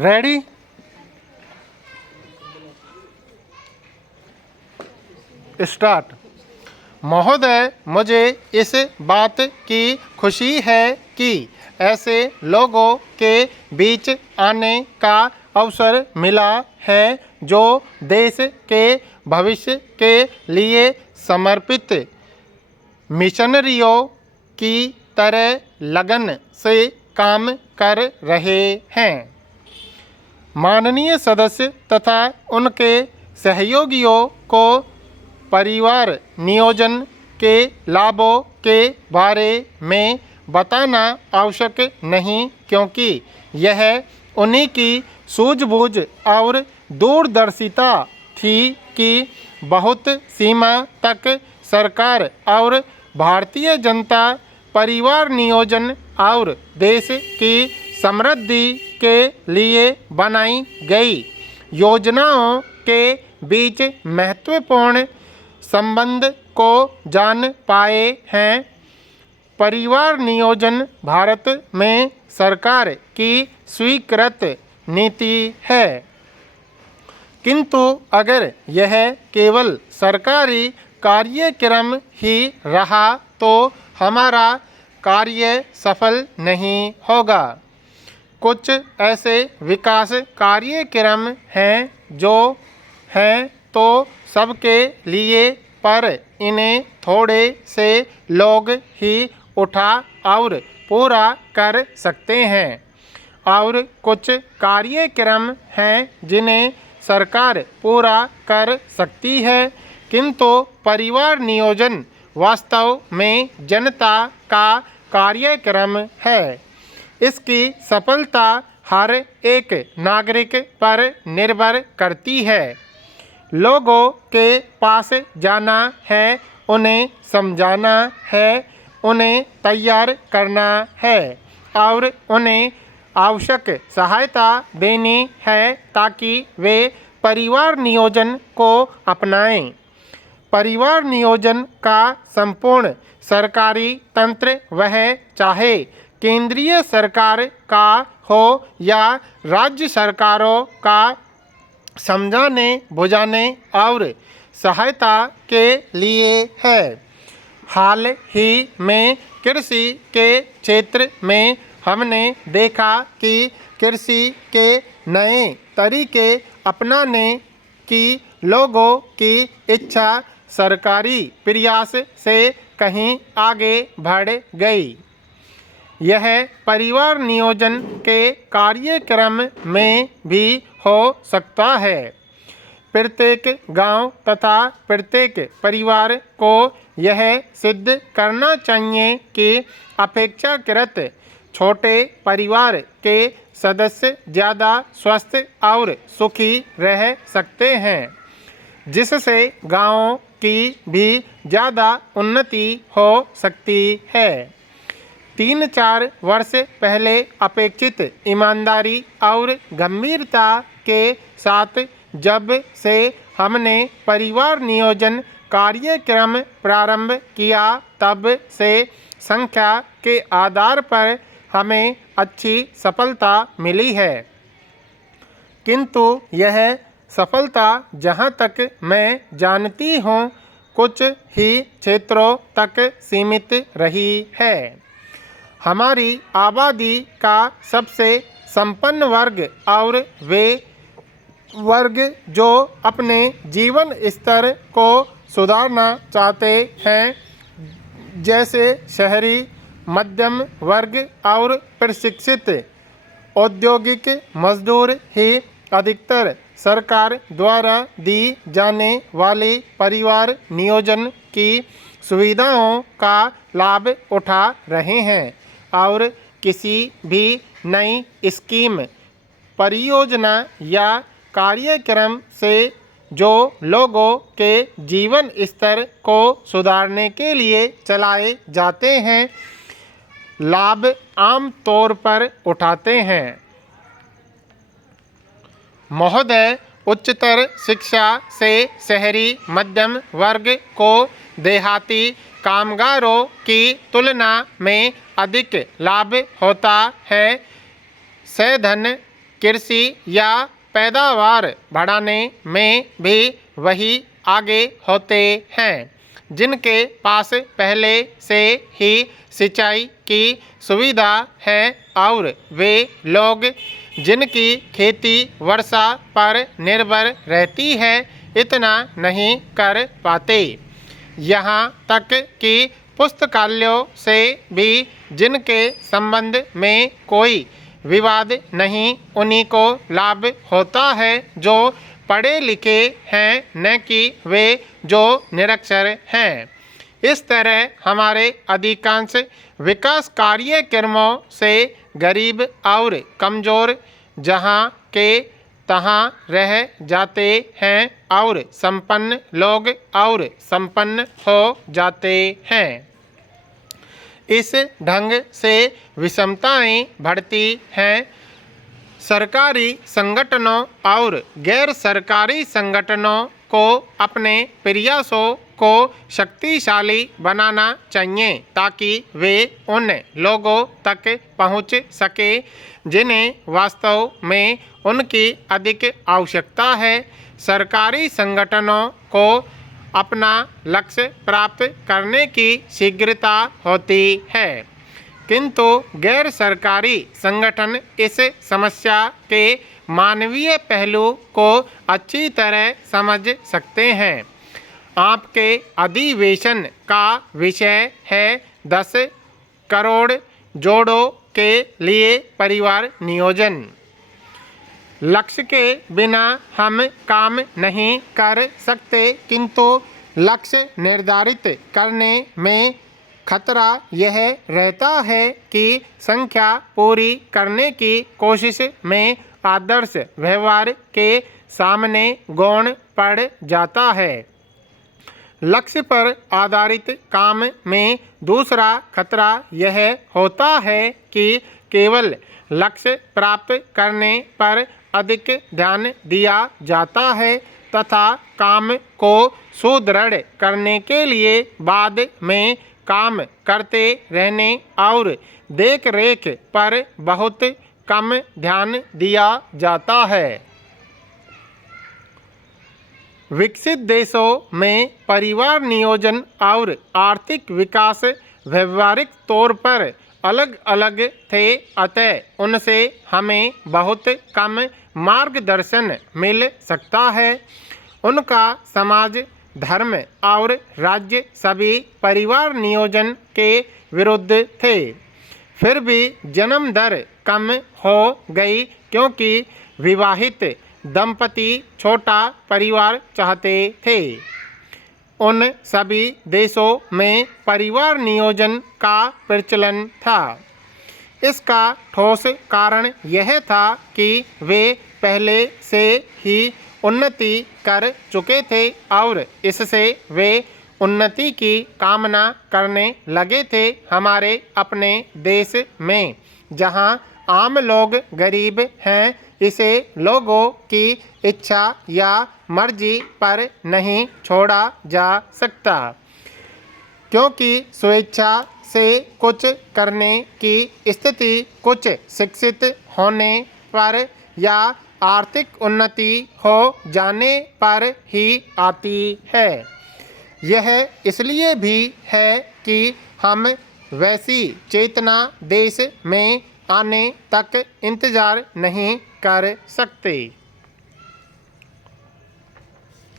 Ready? Start. महोदय, मुझे इस बात की खुशी है कि ऐसे लोगों के बीच आने का अवसर मिला है जो देश के भविष्य के लिए समर्पित मिशनरियों की तरह लगन से काम कर रहे हैं। माननीय सदस्य तथा उनके सहयोगियों को परिवार नियोजन के लाभों के बारे में बताना आवश्यक नहीं, क्योंकि यह उन्हीं की सूझबूझ और दूरदर्शिता थी कि बहुत सीमा तक सरकार और भारतीय जनता परिवार नियोजन और देश की समृद्धि के लिए बनाई गई योजनाओं के बीच महत्वपूर्ण संबंध को जान पाए हैं। परिवार नियोजन भारत में सरकार की स्वीकृत नीति है, किंतु अगर यह केवल सरकारी कार्यक्रम ही रहा तो हमारा कार्य सफल नहीं होगा। कुछ ऐसे विकास कार्यक्रम हैं जो हैं तो सबके लिए, पर इन्हें थोड़े से लोग ही उठा और पूरा कर सकते हैं, और कुछ कार्यक्रम हैं जिन्हें सरकार पूरा कर सकती है, किंतु परिवार नियोजन वास्तव में जनता का कार्यक्रम है। इसकी सफलता हर एक नागरिक पर निर्भर करती है। लोगों के पास जाना है, उन्हें समझाना है, उन्हें तैयार करना है और उन्हें आवश्यक सहायता देनी है ताकि वे परिवार नियोजन को अपनाएं। परिवार नियोजन का संपूर्ण सरकारी तंत्र, वह चाहे केंद्रीय सरकार का हो या राज्य सरकारों का, समझाने, बुझाने और सहायता के लिए है। हाल ही में कृषि के क्षेत्र में हमने देखा कि कृषि के नए तरीके अपनाने की लोगों की इच्छा सरकारी प्रयास से कहीं आगे बढ़ गई। यह परिवार नियोजन के कार्यक्रम में भी हो सकता है। प्रत्येक गांव तथा प्रत्येक परिवार को यह सिद्ध करना चाहिए कि अपेक्षाकृत छोटे परिवार के सदस्य ज़्यादा स्वस्थ और सुखी रह सकते हैं, जिससे गांवों की भी ज़्यादा उन्नति हो सकती है। 3-4 वर्ष पहले अपेक्षित ईमानदारी और गंभीरता के साथ जब से हमने परिवार नियोजन कार्यक्रम प्रारंभ किया, तब से संख्या के आधार पर हमें अच्छी सफलता मिली है, किंतु यह सफलता जहां तक मैं जानती हूं कुछ ही क्षेत्रों तक सीमित रही है। हमारी आबादी का सबसे संपन्न वर्ग और वे वर्ग जो अपने जीवन स्तर को सुधारना चाहते हैं, जैसे शहरी मध्यम वर्ग और प्रशिक्षित औद्योगिक मजदूर, ही अधिकतर सरकार द्वारा दी जाने वाली परिवार नियोजन की सुविधाओं का लाभ उठा रहे हैं और किसी भी नई स्कीम, परियोजना या कार्यक्रम से जो लोगों के जीवन स्तर को सुधारने के लिए चलाए जाते हैं, लाभ आम तौर पर उठाते हैं। महोदय, उच्चतर शिक्षा से शहरी मध्यम वर्ग को देहाती कामगारों की तुलना में अधिक लाभ होता है। सधन कृषि या पैदावार बढ़ाने में भी वही आगे होते हैं जिनके पास पहले से ही सिंचाई की सुविधा है और वे लोग जिनकी खेती वर्षा पर निर्भर रहती है इतना नहीं कर पाते। यहाँ तक कि पुस्तकालयों से भी जिनके संबंध में कोई विवाद नहीं उन्हीं को लाभ होता है जो पढ़े लिखे हैं न कि वे जो निरक्षर हैं। इस तरह हमारे अधिकांश विकास कार्यक्रमों से गरीब और कमज़ोर जहाँ के तहाँ रह जाते हैं और संपन्न लोग और संपन्न हो जाते हैं। इस ढंग से विषमताएं बढ़ती हैं। सरकारी संगठनों और गैर सरकारी संगठनों को अपने प्रयासों को शक्तिशाली बनाना चाहिए ताकि वे उन लोगों तक पहुंच सके जिन्हें वास्तव में उनकी अधिक आवश्यकता है। सरकारी संगठनों को अपना लक्ष्य प्राप्त करने की शीघ्रता होती है किंतु गैर सरकारी संगठन इस समस्या के मानवीय पहलू को अच्छी तरह समझ सकते हैं। आपके अधिवेशन का विषय है 10 करोड़ जोड़ों के लिए परिवार नियोजन। लक्ष्य के बिना हम काम नहीं कर सकते किंतु लक्ष्य निर्धारित करने में खतरा यह रहता है कि संख्या पूरी करने की कोशिश में आदर्श व्यवहार के सामने गौण पड़ जाता है। लक्ष्य पर आधारित काम में दूसरा खतरा यह होता है कि केवल लक्ष्य प्राप्त करने पर अधिक ध्यान दिया जाता है तथा काम को सुदृढ़ करने के लिए बाद में काम करते रहने और देख रेख पर बहुत कम ध्यान दिया जाता है। विकसित देशों में परिवार नियोजन और आर्थिक विकास व्यावहारिक तौर पर अलग अलग थे अतः उनसे हमें बहुत कम मार्गदर्शन मिल सकता है। उनका समाज धर्म और राज्य सभी परिवार नियोजन के विरुद्ध थे। फिर भी जन्म दर कम हो गई क्योंकि विवाहित दंपति छोटा परिवार चाहते थे। उन सभी देशों में परिवार नियोजन का प्रचलन था। इसका ठोस कारण यह था कि वे पहले से ही उन्नति कर चुके थे और इससे वे उन्नति की कामना करने लगे थे। हमारे अपने देश में जहां आम लोग गरीब हैं इसे लोगों की इच्छा या मर्जी पर नहीं छोड़ा जा सकता क्योंकि स्वेच्छा से कुछ करने की स्थिति कुछ शिक्षित होने पर या आर्थिक उन्नति हो जाने पर ही आती है। यह इसलिए भी है कि हम वैसी चेतना देश में आने तक इंतजार नहीं कर सकते।